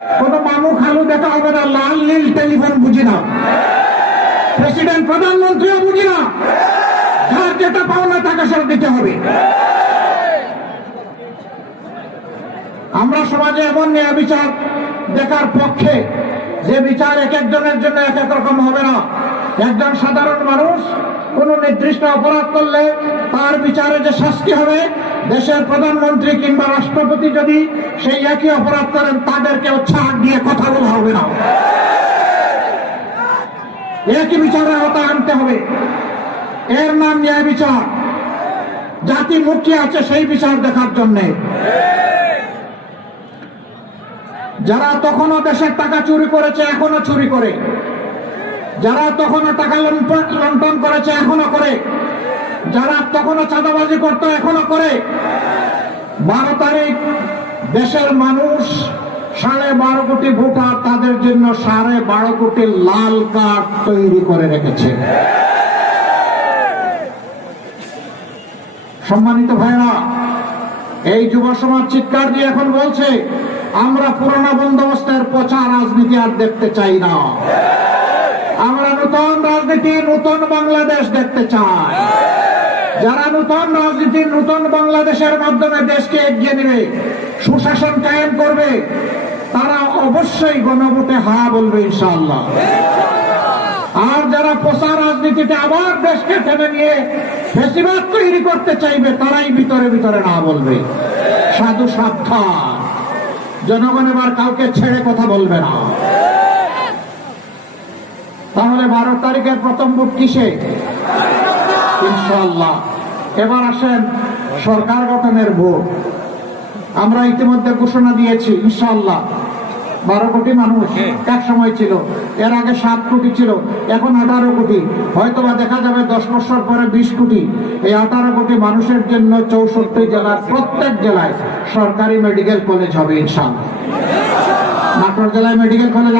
কোন মামু খালু দেখা হবে না, লাল নীল টেলিফোন বুঝি না, প্রেসিডেন্ট প্রধানমন্ত্রীও বুঝি না, যার যেটা পাওনা টাকা সব দিতে হবে। আমরা সমাজে এমন ন্যায় বিচার দেখার পক্ষে, যে বিচার এক একজনের জন্য এক এক রকম হবে না। একজন সাধারণ মানুষ কোন নির্দিষ্ট অপরাধ করলে তার বিচারে যে শাস্তি হবে, দেশের প্রধানমন্ত্রী কিংবা রাষ্ট্রপতি যদি সেই একই অপরাধ করেন, তাদেরকেও ছাড় দিয়ে কথা বলা হবে না, একই বিচারের আওতায় আনতে হবে। এর নাম ন্যায় বিচার। জাতি মুখিয়ে আছে সেই বিচার দেখার জন্যে। যারা তখনও দেশের টাকা চুরি করেছে, এখনো চুরি করে, যারা তখনও টাকা লুণ্ঠন করেছে, এখনো করে, যারা তখনও চাঁদাবাজি করতো, এখনো করে। 12 তারিখ দেশের মানুষ 12.5 কোটি ভোটার, তাদের জন্য 12.5 কোটি লাল কার্ড তৈরি করে রেখেছে। সম্মানিত ভাইরা, এই যুব সমাজ চিৎকার দিয়ে এখন বলছে, আমরা পুরোনো বন্দোবস্তের পচা রাজনীতি আর দেখতে চাই না। আমরা নতুন রাজনীতি, নতুন বাংলাদেশ দেখতে চাই। যারা নতুন রাজনীতি, নতুন বাংলাদেশের মাধ্যমে দেশকে এগিয়ে নেবে, সুশাসন কায়েম করবে, তারা অবশ্যই গণভোটে হা বলবে ইনশাআল্লাহ। আর যারা পচা রাজনীতিতে আবার দেশকে টেনে নিয়ে ফেসিবাদ তৈরি করতে চাইবে, তারাই ভিতরে ভিতরে না বলবে। সাধু সাবধান, জনগণ এবার কাউকে ছেড়ে কথা বলবে না। তাহলে 12 তারিখের প্রথম ভোট কিসে? ইনশাআল্লাহ। এবার আসেন সরকার গঠনের ভোট। আমরা ইতিমধ্যে ঘোষণা দিয়েছি ইনশাআল্লাহ 12 কোটি মানুষ এক সময় ছিল, এর আগে 7 কোটি ছিল, এখন 18 কোটি, হয়তোবা দেখা যাবে 10 বছর পরে 20 কোটি। এই 18 কোটি মানুষের জন্য 64 জেলার প্রত্যেক জেলায় সরকারি মেডিকেল কলেজ হবে ইনশাআল্লাহ। নাটোর জেলায় মেডিকেল কলেজ